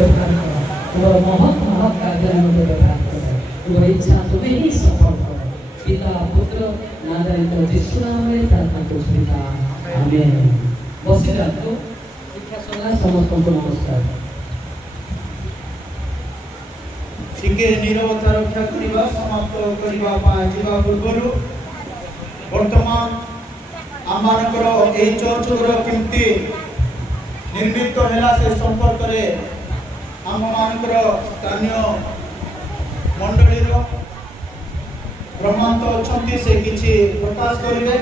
तुम्हारा महत् महत् कार्य तुम्हारी इच्छा तुम्हें ही सफल करो। पिता पुत्र नाम यीशु नाम में प्रार्थना करो पिता आमेन। बसी जातो शिक्षा सुनला समस्त को नमस्कार। टिके निरवता रक्षा करबा समाप्त करबा पा जीवा पूर्व वर्तमान आमानकर ए चर्चर केमती निर्मित हैला से संपर्क रे आम मानकर स्थानीय मंडली ब्रह्मांत अच्छा से किसी प्रकाश करेंगे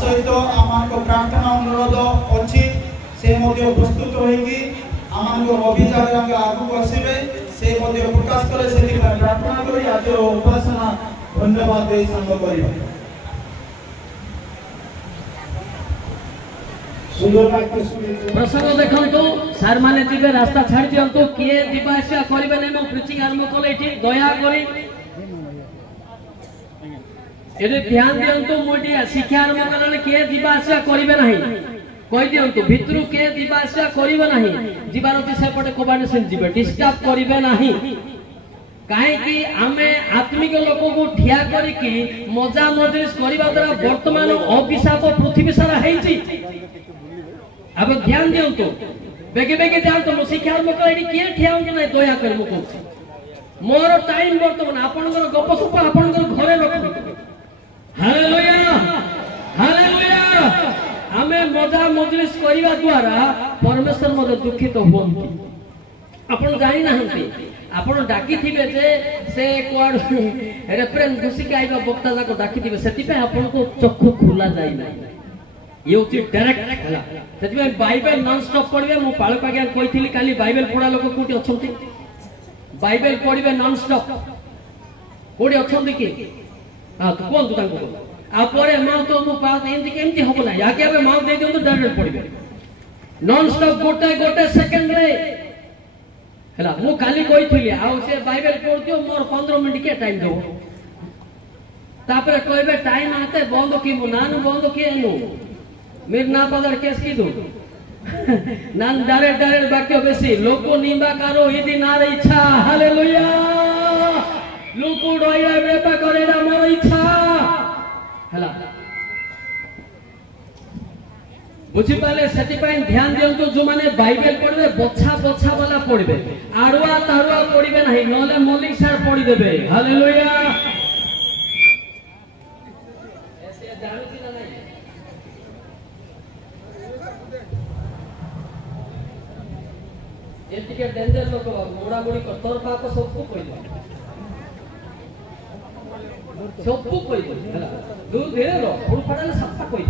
सहित आम प्रार्थना अनुरोध अच्छी से प्रस्तुत होगी आम अभियान आगू आसवे से प्रकाश करे से प्रार्थना करी आज उपासना धन्यवाद दे संग कर प्रसंग देखो सार माने जीवे रास्ता छाड़ दियंतु किए जीवा आसिया करिबे नै मो प्रीचिंग आरंभ कले एठी दया करी एदे ध्यान दियंतु मोटी शिक्षा आरंभ करले किए जीवा आसिया करिबे नाही कहि दियंतु भितरु के जीवा आसिया करिबे नाही जीवार से सेपटे कोबाने से जीवे डिस्टर्ब करिबे नाही काहे कि आमे आत्मिक लोक को ठिया करी कि मजा मजलिस करिबा द्वारा वर्तमान अभिशाप पृथ्वी सारा हेछि। अब ध्यान दियंतु बेगे बेगे जानतो मो शिक्षा आरंभ कले किए ठिया हो नै दया कर मो कहू मोर टाइम वर्तमान आपनकर गपसप आपनकर घरे रखु। Hallelujah hallelujah. आमे मजा मजलिस करिबा द्वारा परमेश्वर मद दुखित होंती आपण जानि नाहंती आपण डाकी थिबे जे से कोड रेफरेंस घुसी के आइबा वक्ता जाको डाकी थिबे सेति पे आपण को चक्षु खुला जाई नै ये होची डायरेक्ट हला सेति पे बाइबल नॉन स्टॉप पढिबे मु पाळक आज्ञा कहिथिली काली बाइबल पढा लोक कोठी अछंती बाइबल पढिबे नॉन स्टॉप कोठी अछंती कि हां तो कोन तांको आ परे माउ तो मु पास एंती केमती हबो ना या के अब माउ दे दियौ तो डायरेक्ट पढिबे नॉन स्टॉप गोटे गोटे सेकंड रे हला मु काली कहिथिली आ से बाइबल पढियो मोर 15 मिनिट के टाइम दो तापर कहबे टाइम आते बंद की मु नान बंद के नु मेर ना पदर केस की दो नान डायरेक्ट डायरेक्ट वाक्य बेसी लोको निंदा करो इदी नार इच्छा। हालेलुया। लोको डोया बेपा करेडा मोर इच्छा हला बुझी पाले सेति पय ध्यान दियंतु जो माने बाइबल पढबे बछा बछा वाला पढबे आड़ुआ ताड़ुआ पढबे नाही नले मौलिक सार पढी देबे। हालेलुया। ऐसे जानि ना नहीं एति के डेंजर लोक मोड़ा मोड़ी कर तोर पाप सब को कोइ सब को कोइ हला दूर धीरे रो फुल फड़ाले सब कोइ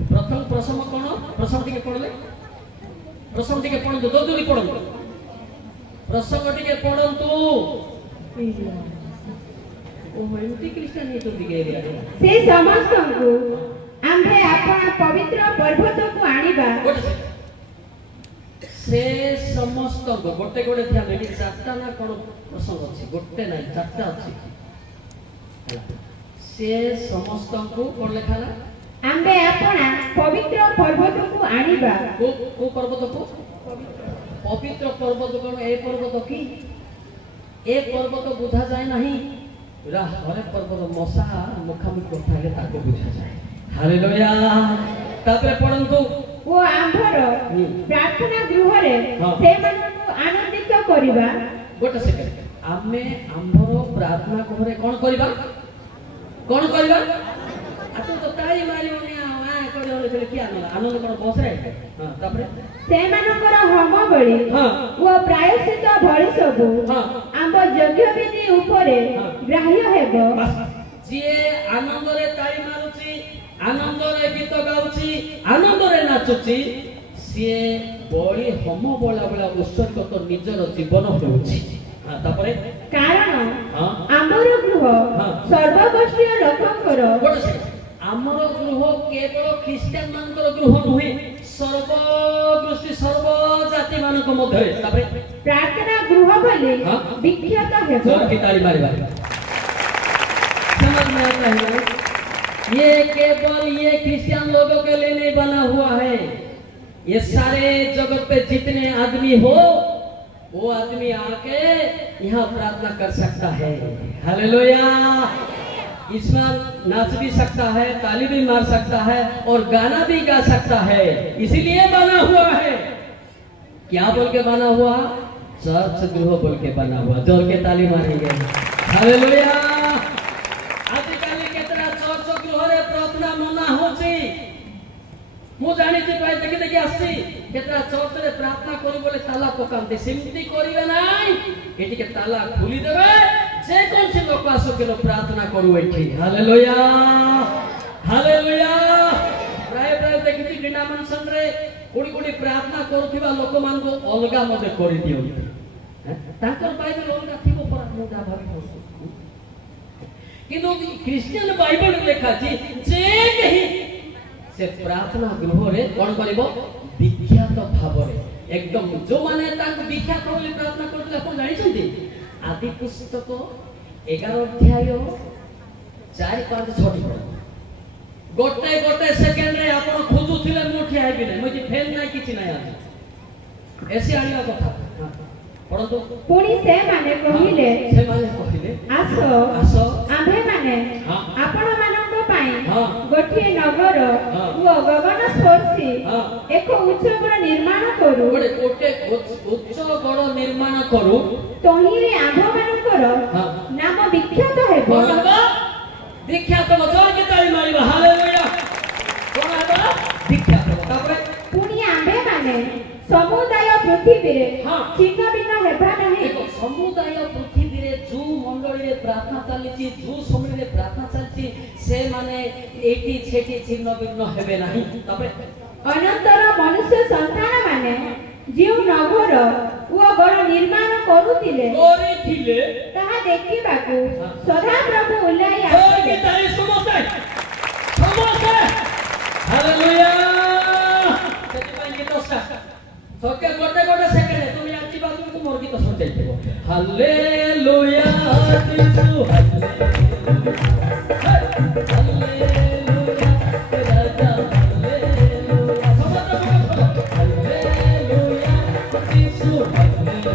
प्रथम प्रसम कोन प्रसम टिके पढले प्रसम टिके पढंतु दोदुली पढंतु प्रसंग टिके पढंतु ओ एंटी क्रिश्चियन तो दिगे से समस्त को आम्भे आपण पवित्र पर्वत को आनिबा से समस्त गोटे गोटे ध्यान देबी चारटा ना कोन प्रसंग अछि गोटे ना चारटा अछि से समस्त को कोन लेखाला आम्बे आपना पवित्र पर्वत को आनिबा को पर्वत को पवित्र पर्वत कोन ए पर्वत की ए पर्वत बुझा जाय नहीं रा हरे पर्वत मसा मुखामुख कथाले ताको बुझा जाय। हालेलुया। तापरे पढंतु ओ आम्भर प्रार्थना गृह रे से मन को आनंदित करिबा गोटे सेकंड आमे आम्भर प्रार्थना गृह रे कोन करिबा आतो तो ताई मारी ओनिया आ करियो ले कि आनंद कोन बस रे हां तापरे से मानकर होम बळी हां ओ प्रायश्चित भଳି सब हां आम यज्ञ विधि ऊपर ग्राह्य हेबो। जे आनंद रे ताई मारुची आनंद रे गीत गाउची आनंद रे नाचुची से बळी होम बोला बोला उत्सर्ग तो निजर जीवन होउची। हां तापरे कारण आमर गृह सर्वगोष्ठीय लोकंकर आमर गृह केवल ख्रिस्टियन मानकर गृह नुहे सर्वगोष्ठी सर्व जाति मानक मध्ये तापरे प्रार्थना गृह बोली विख्यात हेबो। जोर की ताली मारिबा समझ में आता है ये केवल ये क्रिश्चियन लोगों के लिए नहीं बना हुआ है ये सारे जगत पे जितने आदमी हो वो आदमी आके यहाँ प्रार्थना कर सकता है। हालेलुया। इसमें नाच भी सकता है, ताली भी मार सकता है और गाना भी गा सकता है। इसीलिए बना हुआ है। क्या बोल के बना हुआ? चर्च गृह बोल के बना हुआ। जोर के ताली मारेंगे। हालेलुया। आजकल केतरा चर्च गृह रे प्रार्थना मना होची। मु जानी छी प्राय देखि देखि आसी केतरा चर्च रे प्रार्थना करू बोले ताला पकांते सिमती करिवे नाही। एटी के ताला खुली देबे जे कोन से लोक आसो के प्रार्थना करू एठी। हालेलुया। हालेलुया। प्राय प्राय देखि छी डिनामेंशन रे कोडी कोडी प्रार्थना करूथिबा लोक मान को अलगा मते करि दियो। ताकर बाइबल अलगा थिबो पर मु जा भाबी किंतु क्रिश्चियन बाइबल लेखा छी जे कहि से प्रार्थना गृह रे कोन करिवो विख्यात भाबरे एकदम जो माने ताक विख्यात बोली प्रार्थना करथले अपन जानि छथि। आदि पुस्तक 11 अध्याय 4-5 6 गोटे गोटे सेकेंड रे आपण खोजुथिले मुठी आइबि नै मति फेल नै किछि नै आछि एसे आनिया कथा। परंतु पुणी से माने कहिले आसो आसो आम्भे माने आपण मानक पाई गोटे नगर ओ गगन स्पर्शी एक उच्च गड़ निर्माण करू। गोटे उच्च गड़ निर्माण करू तहिरे आम्भ मानकर नाम विख्यात हेबो। विख्यात जोर के ताली मारिबा। हालेलुया। कोन हेबो विख्यात। तापर पुणी आम्भे माने समुदाय पृथ्वी रे चिन्ह भिन्न हेबा नाही। देखो समुदाय पृथ्वी रे जो मंडली रे प्रार्थना चलीची जो समय रे प्रार्थना चलची से माने एटी छेटी चिन्ह भिन्न हेबे नाही। तबे अनंतर मनुष्य संतान माने जीव नगर ओ गड़ निर्माण करूतिले ताहा देखिबाकू सदा प्रभु उल्लाई आसे। हालेलुया। सेति गीत सके गोटे गोटे सेकेंड तुम आची बात तुमको मोर गीत सुन जाइबो। हालेलुया यीशु हालेलुया राजा हालेलुया हालेलुया यीशु हालेलुया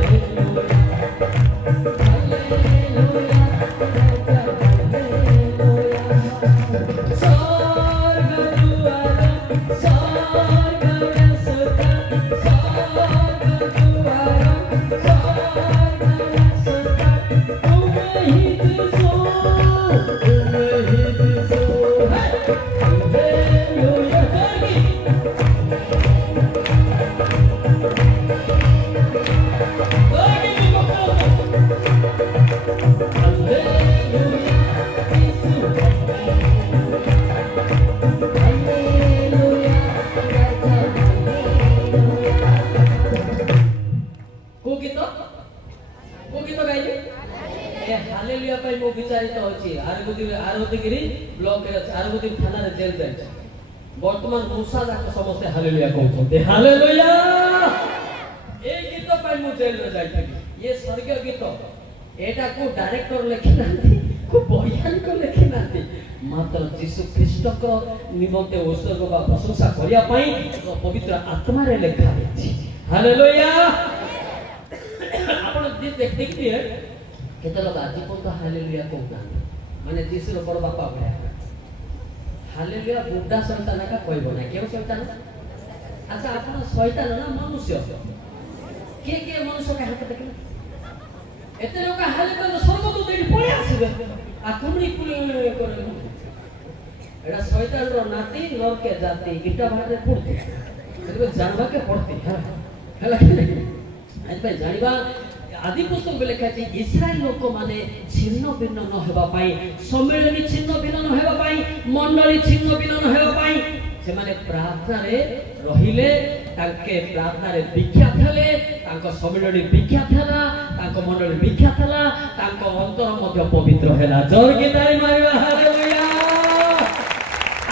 हालेलुया राजा हालेलुया। स्वर्ग दुआर स्वर्ग हालेलुया पाई मो विचारित होची आरगुदिगिरी ब्लॉक रे आरगुदी थाना रे जेल जाय वर्तमान मूसा जाक समस्त हालेलुया कहउछते। हालेलुया। ए गीत पाई मो जेल रे जायथि। ये स्वर्गीय गीत एटा को डायरेक्टर लेखिनांती को बयान को लेखिनांती मात्र यीशु ख्रीष्ट को निमंते उत्सर्ग बा प्रशंसा करिया पाई पवित्र आत्मा रे लेखा अछि। हालेलुया। आपण देखिए केते लोग आज को हालेलुया कहता माने यीशु रो बड़ बापा भया। हालेलुया बुड्ढा शैतान का कहबो ना केउ शैतान। अच्छा आपण शैतान ना मनुष्य के मनुष्य का हाथ देखिना एते लोग हालेलुया स्वर्गदूत देख पळे आसीबे आकुमनी पुले करे एडा शैतान रो नाती नर के जाति इटा भारे पड़ते सेबे जानबा के पड़ती हला के आज पे जानिबा आदि पुस्तक में लिखा है इस्राएल लोक माने छिन्न भिन्न न हेबा पाई सम्मेलनी छिन्न भिन्न न हेबा पाई मंडली छिन्न भिन्न न हेबा पाई से माने प्रार्थना रे रहिले ताके प्रार्थना रे विख्यात हेले ताको सम्मेलनी विख्यात हेला ताको मंडली विख्यात हेला ताको अंतर मध्य पवित्र हेला। जोर के ताली मारिबा। हालेलुया।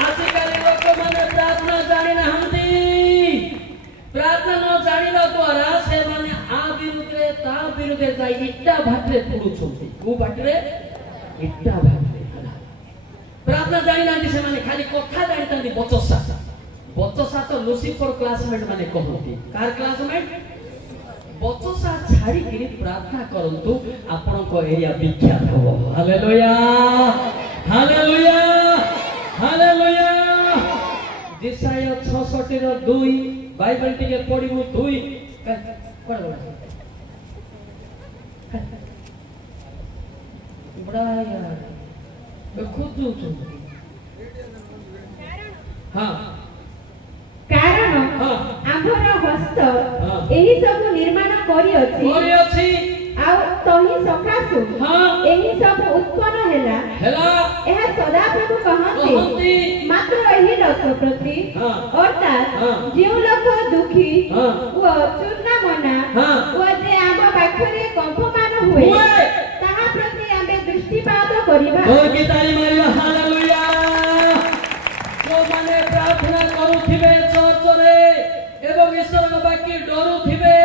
आजकल लोक माने प्रार्थना जानि नाहंती प्रार्थना न जानिबा द्वारा से माने आ विरुद्धे ता विरुद्धे जाई इट्टा भाटरे पुडुछंती को भाटरे इट्टा भाटरे प्रार्थना जानि नांती से माने खाली कथा जानितांती बचसा बचसा तो लुसिफर क्लासमेट माने कहती कार क्लासमेट बचसा छाड़ी किनी प्रार्थना करंतु आपण को एरिया विख्यात हो। Hallelujah hallelujah hallelujah. जेसाया 66 रो 2 बाइबल टिके पढिबु 2 कोड बड़ा यार मैं खुद दूं हाँ कारण आंभर हस्त एही सब निर्माण करी अछि आ तही सखासु एही सब उत्पन्न हेला एहा सदा प्रभु कहंती मात्र एही लोक प्रति अर्थात जेउ लोक दुखी व चूर्णा मना व जे आम पाखरे कंपमान हुए ताहा प्रति आमे दृष्टिपात करिबा। जोरके ताली मारिबा। हालेलुया। जो माने प्रार्थना करूथिबे चर्च रे एवं ईश्वर बाकी डरुथिबे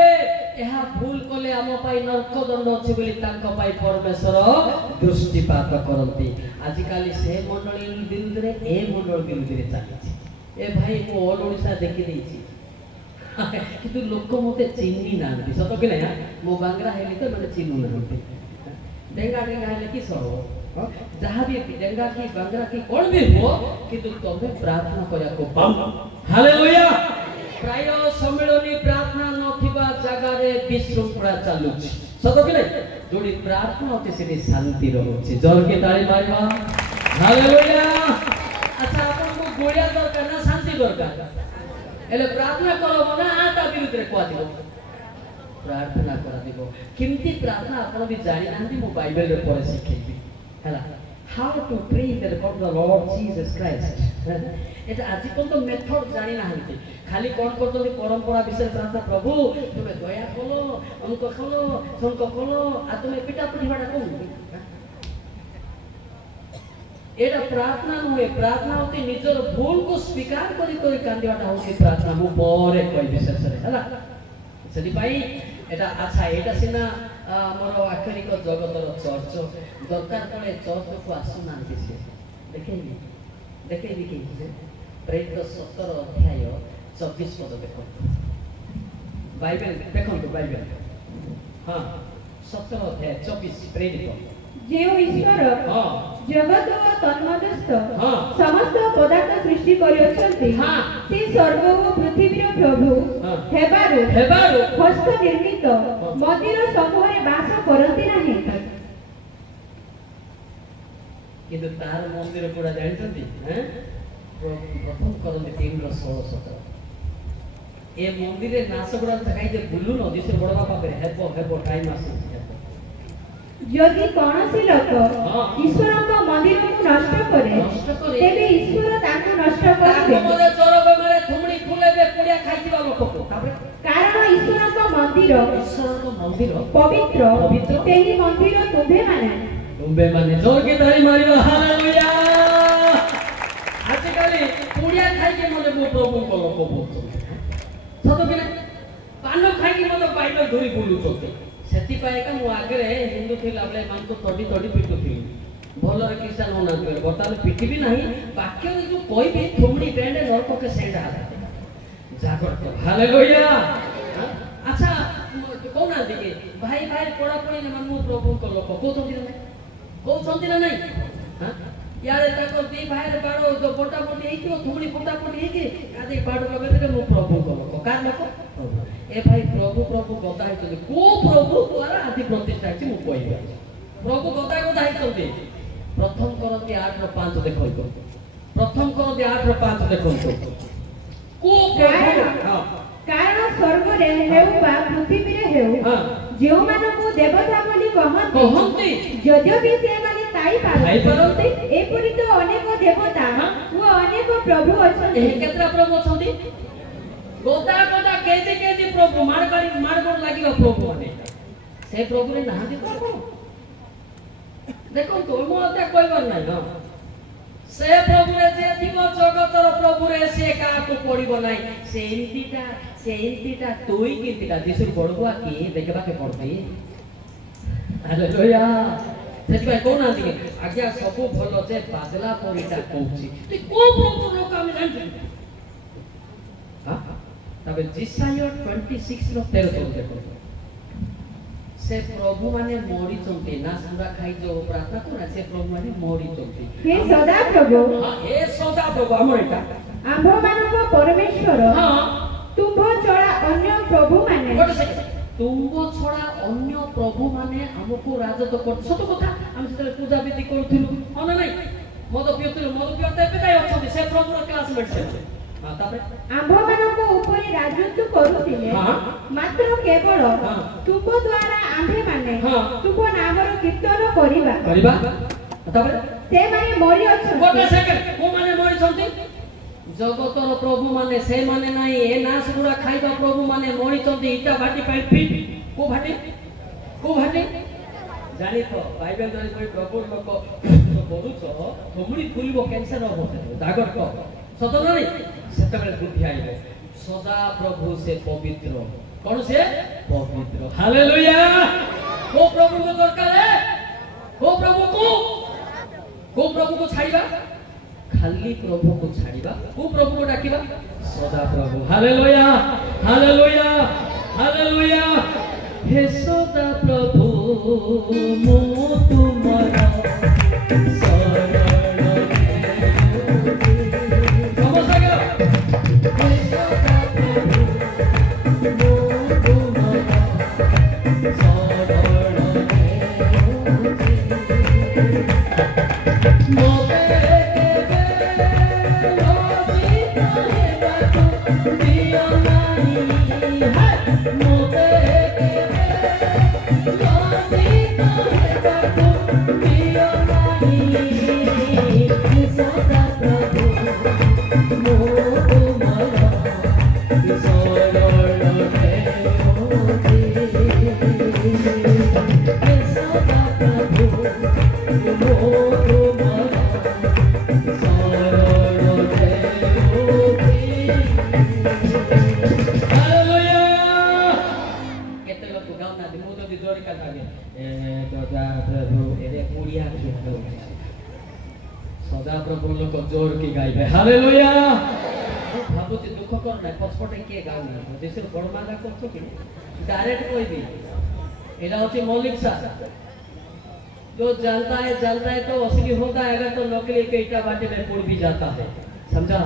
एहा भूल कले आम पाई नरक दंड अछि बोली तांको पाई परमेश्वर दृष्टिपात करंती। आजि काली से मंडली विरुद्ध रे ए मंडल विरुद्ध रे चालिछि। ए भाई मो ऑल ओडिसा देखि देछि किंतु लोक मते चिन्नी नांती सतो कि नै मो बांग्रा हेली तो मते चिन्नु नांती डेंगा डेंगा हेले कि सरो जहाँ भी डेंगा की बांग्रा की कौन भी हो किंतु तबे प्रार्थना करिया को पाऊ। हालेलुया। प्राय सम्मेलनी प्रार्थना नथिबा जगह रे विशृंखला चालुछि सतो कि नै जोडी प्रार्थना होते से शांति रहउछि। जोर के ताली मारिबा। हालेलुया। अच्छा आपन को गोलिया दरकार ना शांति दरकार एले प्रार्थना करबो ना आटा विरुद्ध रे कोआ दिबो प्रार्थना करा दिबो किमती प्रार्थना आपण भी जानि नांती मो बाइबल रे पढे शिखेबी हला how to pray in the god the lord Jesus Christ. एटा आजि कोन तो मेथड जानि नांती खाली कोन करतो परंपरा विषय प्रार्थना प्रभु तुमे दया करो अंक करो संक करो आ तुमे पिटा पिटिबाडा को एटा प्रार्थना नुहे प्रार्थना होती निजर भूल को स्वीकार करी करी कांदिबाटा होती प्रार्थना मु परे कोई विशेष रे हला सेदी भाई एटा अच्छा एटा सिना मोर आखरिक जगतर चर्च दरकार पड़े चर्च को आसु नांती से देखेबी कि प्रेरित 17 अध्याय 24 पद देखो बाइबल देखो बाइबल हां 17 अध्याय 24 प्रेरित जेउ ईश्वर जगत व तन्मध्यस्थ समस्त पदार्थ सृष्टि करियछन्ति से स्वर्ग व पृथ्वीर प्रभु हेबारु हस्त निर्मित मंदिर समूहरे वास करन्ति नाही किंतु तार मंदिर पूरा जानिछन्ति हैं प्रथम करन्ति 3:16-17 ए मंदिर रे नाश गुडा थाई जे बुल्लु न दिसे बड़ बापा पे हेबो टाइम आसी यदि कौनसी लोक ईश्वर को मंदिर को नष्ट करे तेबे ईश्वर ताको नष्ट करबे मोरे चोरबे मारे थुमड़ी फुलेबे पुड़िया खाइतिबा लोक को कारण ईश्वर को मंदिर पवित्र तेही मंदिर तुबे माने जोर के ताली मारियो। हालेलुया। आजकल पुड़िया खाइ के मोरे मो प्रभु को लोक बोलतो सतो कि पान खाइ के मोरे बाइबल धरी बुलु चोते सेति पाए का मु आगे हिंदू थिला बले मान को तोडी तोडी पिटु थी भलो रे क्रिश्चियन होना कर बर्तमान पिटी भी नहीं वाक्य जो कोई भी थुमड़ी बेंडे नरक के सेंडा जागृत। हालेलुया। अच्छा कोन आ दिके भाई भाई पड़ा पड़ी ने मनु प्रभु को लोक को छंती ना नहीं हां यार एटा को दी भाई रे बाड़ो जो पोटा पोटी हेई तो थुमड़ी पोटा पोटी हेई के आदे बाड़ो लगे दे मु प्रभु को लोक कार लोक ए भाई प्रभु प्रभु गदा है को प्रभु द्वारा आदि प्रतिष्ठा छी मु कहबे प्रभु गदा गदा है तो प्रथम करंती 8:5 देखो प्रथम करंती 8:5 देखो को कारण स्वर्ग रे हेउ बा पृथ्वी रे हेउ जेउ मानो को देवता बोली कहंती यद्यपि से माने ताई पारंती एपरि तो अनेक देवता वो अनेक प्रभु अछंती ए केतरा प्रभु अछंती गोता गोता केजी प्रभु मारगड़ लागिबा प्रभु माने से प्रभु रे नहा दे को देखो तो मोते कहबार नै न से प्रभु रे जे थिबो जगतर प्रभु रे से का को पड़िबो नै से इंतिटा तोई किंतिटा दिसुर पड़बो की देखबा के पड़बे। हालेलुया। सेति भाई कोन आंती आज्ञा सब भलो जे बादला परिटा कहूची तो को प्रभु लोक हम जानछि तबे जिसाया 26 रो 13 देखो से प्रभु माने मोरी चंती ना सुरा खाई जो प्रार्थना को से प्रभु माने मोरी चंती हे सदा प्रभु हां हे सदा प्रभु हमर एटा आम्भ मानक परमेश्वर हां तुम छड़ा अन्य प्रभु माने तुम छड़ा अन्य प्रभु माने हमको राजत्व कर सत कथा हम से पूजा विधि करथिलु हो ना नहीं मद पियते पे जाय अछथि से प्रभु क्लासमेट से हां ताबे आम्भ मानक ऊपर राजत्व करूतिले मात्र केवल तुम द्वारा आम्भे माने तुम नामर कीर्तन करिबा ताबे से माने मोरी अछथि गोटे सेकंड को माने मोरी छथि जगतर प्रभु माने से माने नाही ए नास गुड़ा खाइबा प्रभु माने मोरी छथि इटा भाटी पाइ फिट को भाटी जानी तो बाइबल धरि कोई प्रभु लोक बोलुछ थोमड़ी फुलिबो कैंसर हो दागर को सत नहीं सेतबेले बुद्धि आइबो सदा प्रभु से पवित्र कौन से पवित्र हालेलुया को प्रभु को दरकार है को प्रभु को छाड़ीबा खाली प्रभु को छाड़ीबा को प्रभु को डाकिबा सदा प्रभु हालेलुया हालेलुया हालेलुया हे सदा प्रभु मो तुमरा सदा प्रभु लोक जोर की गाइबे हालेलुया भाबुती दुख कर ना पछपटे के गाउना देशर बड़मागा करछो कि डायरेक्ट कहबी एला होची मौलिक सा जो जानता है तो असली होता है अगर तो नकली के ईटा बाटे में पुड़ भी जाता है समझा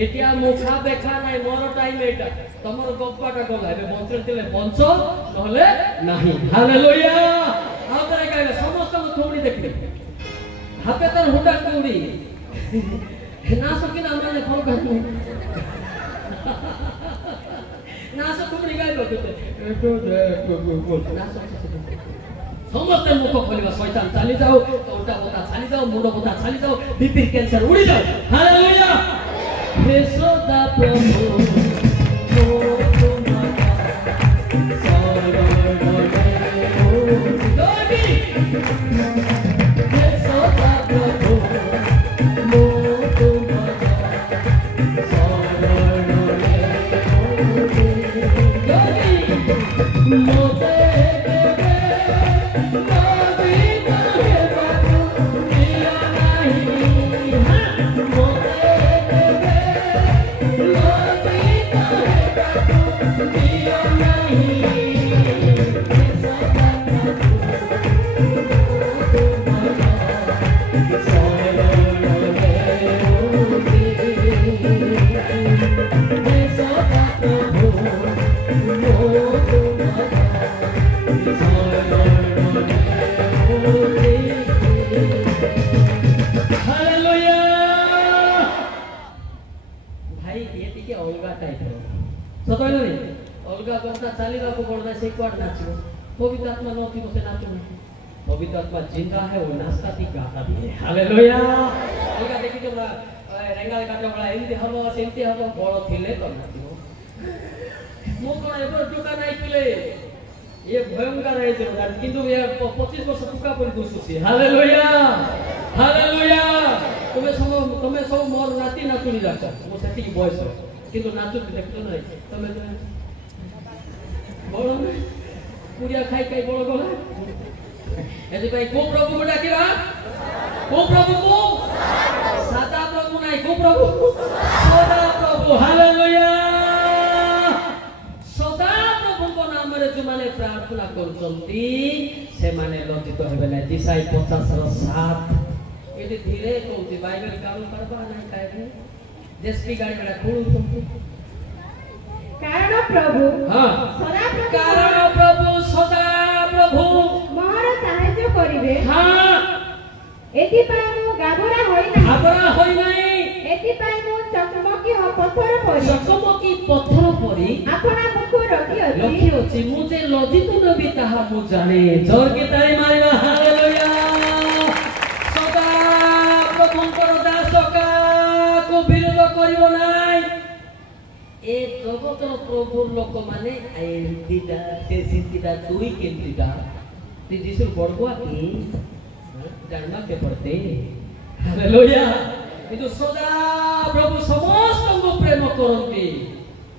एटिया मुखा देखा नाही मोर टाइम एटा तमर गप्पाटा गला एबे बंचर दिले बंच नहले नाही हालेलुया आ तरे कहले समस्त को थोड़ी देखले हाथे तर हुंडा कुड़ी ना सकी ना हमने फोन करते ना सब कुड़ी गाय बकते ना समस्त मुख खोलिबा शैतान चली जाओ उल्टा बोता चली जाओ मुंड बोता चली जाओ बीपी कैंसर उड़ी जाओ हालेलुया हे सदा प्रभु पवित्र आत्मा नथी बसे नाचो पवित्र आत्मा जिंदा है वो नाचता थी गाता भी है हालेलुया अलगा देखि जो रेंगाल काटो बला एंती हबो सेंती हबो बड़ थिले तो नाचिबो मो कोन एबर टुका नाइ पिले ये भयंकर है जो किंतु ये 25 वर्ष टुका पर दुसुसी हालेलुया हालेलुया तुमे सब मोर नाती नाचुनी जाचा मो सेति बयस किंतु नाचु देखतो नै तमे बड़ पुरिया खाई खाई बड़ गला एदि भाई को प्रभु को डाकिबा को प्रभु को सादा प्रभु नाही को प्रभु सदा प्रभु प्रभु हालेलुया सदा प्रभु नाम रे जो माने प्रार्थना करछंती से माने लज्जित हेबे नै दिसाई 50 रो 7 एदि धीरे कहउती बाइबल काम करबा नै काहे जेसपी गाड़ी वाला खोलुछंती कारण प्रभु सदा प्रभु मोर साहाय्य करिवे हां एति पाई मु गाबरा होई नाही एति पाई मु चकमकी पत्थर परी आपना मुख रखी अछि मुझे लज्जित नबी ताहा मु जाने जोर के ताली मारिबा हालेलुया सदा प्रभुंकर दासका को विरोध करिवो नाही ए जगतर प्रभु लोक माने एंतिदा से सिद्धिदा दुई केंतिदा ती जिसु बडगुआ की जानना के पड़ते हालेलुया किंतु सदा प्रभु समस्त को प्रेम करंती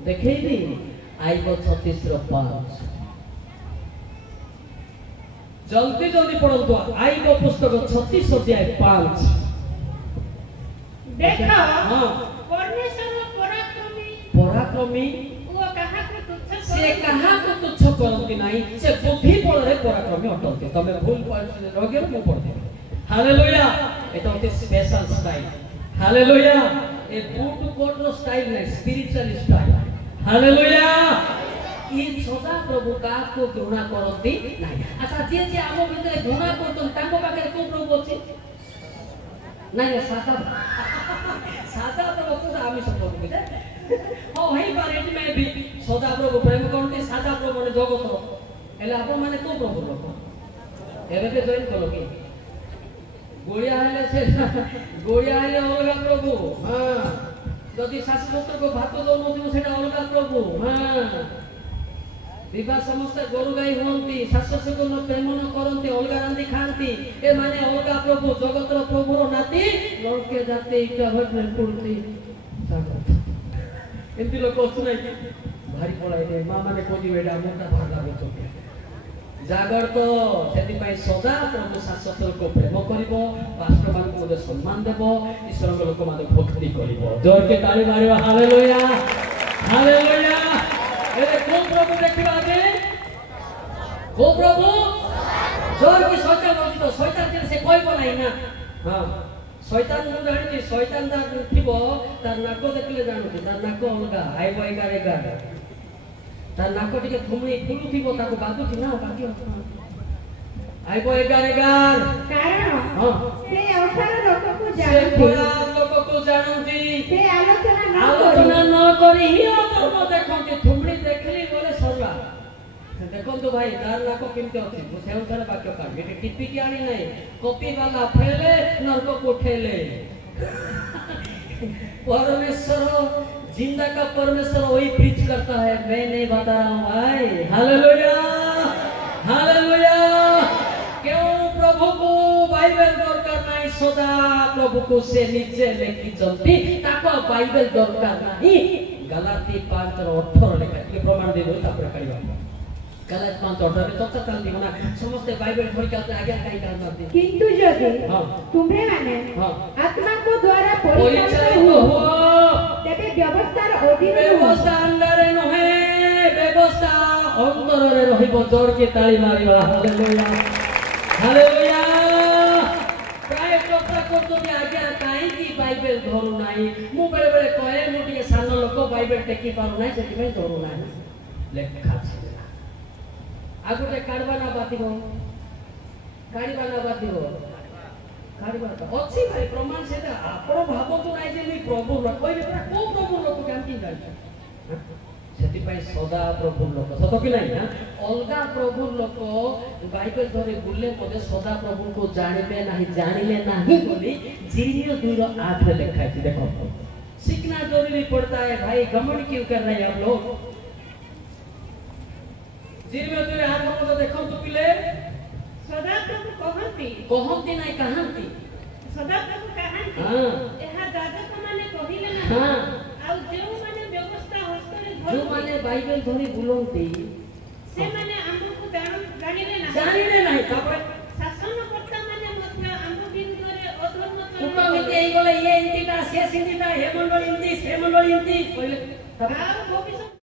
देखैबी आइबो 36 रो 5 जल्दी जल्दी पढ़ंतु आइबो पुस्तक 36 अध्याय 5 देखो हां परमेश्वर पराक्रमी वो कहा को तुच्छ से कहा को तुच्छ करंती नाही से बुद्धि बल रे पराक्रमी अटंती तमे भूल रोगे मु पढ़ते हालेलुया एतो होते स्पेशल स्टाइल हालेलुया ए बूट कोट रो स्टाइल नै स्पिरिचुअल स्टाइल हालेलुया ई सदा प्रभु का को घृणा करंती नाही अच्छा जे जे आमो भितरे घृणा करतन ताको पाखे को प्रभु अछि नाही सादा सादा प्रभु तो आमी सब प्रभु जे हो भाई पारेट में भी सदा प्रभु प्रेम करंती सादा प्रभु ने जगत एला आप माने को प्रभु लोक एबे के जॉइन करो के गोड़िया हेले अलगा प्रभु हां जदि शास्त्र को भात दो नथिबो सेटा अलगा प्रभु हां विवाह समस्त गोरु गाई होंती शास्त्र को न प्रेम न करंती अलगा रांदी खांती ए माने अलगा प्रभु जगतर प्रभुर नाती लंके जाते इटा भटने पुरती एंती लोक अछि नै भारी पळाई दे मा माने कोदी बेडा मोटा भाग लागो चोके जागरत सेति पई सदा प्रभु शास्त्र को प्रेम करिवो पास्टर मान को सम्मान देबो ईश्वर को लोक माने भक्ति करिवो जोर के ताली मारिबो हालेलुया हालेलुया ए को प्रभु देखिबा दे को प्रभु जोर की शैतान होती तो शैतान जे से कोई बनाई ना हां शैतान न जानि शैतान दा थिबो तार नाको देखले जानुती तार नाको अलगा आइबो 11 तार नाको टिके थुमणी फुलु थिबो ताको बादु थि ना बाकी आइबो 11 कारण हां से अवसर लोक को जानती से आलोचना न करी ही धर्म देखंती थुमणी देखली बोले सरला देखो तो भाई तार नाको किमते अछि मु से अनुसार वाक्य का बेटे टिपी के आनी नहीं कॉपी वाला फेले नरक को ठेले परमेश्वर जिंदा का परमेश्वर वही प्रीच करता है मैं नहीं बता रहा हूं भाई हालेलुया हालेलुया क्यों प्रभु को बाइबल दरकार नहीं सदा प्रभु को से नीचे लेखी चलती ताको बाइबल दरकार नहीं गलाती 5:18 लेखा ये प्रमाण दे दो तापर करियो गलात 5:18 तो चलती बना समस्त बाइबल पढ़ के आगे कहीं काम करते किंतु यदि तुम्हें माने आत्मा को द्वारा परिचालित हो तेबे व्यवस्थार अधीन व्यवस्था अंदर नहे व्यवस्था अंदर रे रहिबो जोर के ताली मारिबा हालेलुया हालेलुया प्राय चर्चा करतो जे आज्ञा काई की बाइबल धरु नाही मु बेले बेले कहे मु टिके सान लोक बाइबल टेकी पारु नाही सेति में धरु नाही लेखा छै आगुटे काढबाना बातिबो काढबाना बातिबो काढबा अछि भाई प्रमाण सेटा आपण भाबतो नाही जे मी प्रभु लोक कहले पुरा को प्रभु लोक काम की जाय सेति पई सदा प्रभु लोक सत कि नाही ना अलगा प्रभु लोक बाइबल धरे बुले मते सदा प्रभु को जानिबे जानिले नाही बोली जीनियो 2:8 में लिखा है देखो सीखना जरूरी पड़ता है भाई घमंड क्यों कर रहे हैं आप लोग जीवन में हाथ में देखो तो पिले सदा प्रभु कहंती नहीं कहांती सदा प्रभु कहांती हां एहा दादक माने कहिले ना हां आ जेउ माने व्यवस्था हस्तरे जो माने बाइबल धरी बुलंती से माने हमको जानिले नहीं तापर शासन करता माने मत हम विरुद्ध रे अधर्म उपमिति ହେଇଗଲେ ଇଏ ଏମିତିଟା ସେ ସେମିତିଟା ହେ ମଣ୍ଡଳ ଏମିତି ସେ ମଣ୍ଡଳ ଏମିତି କହିଲେ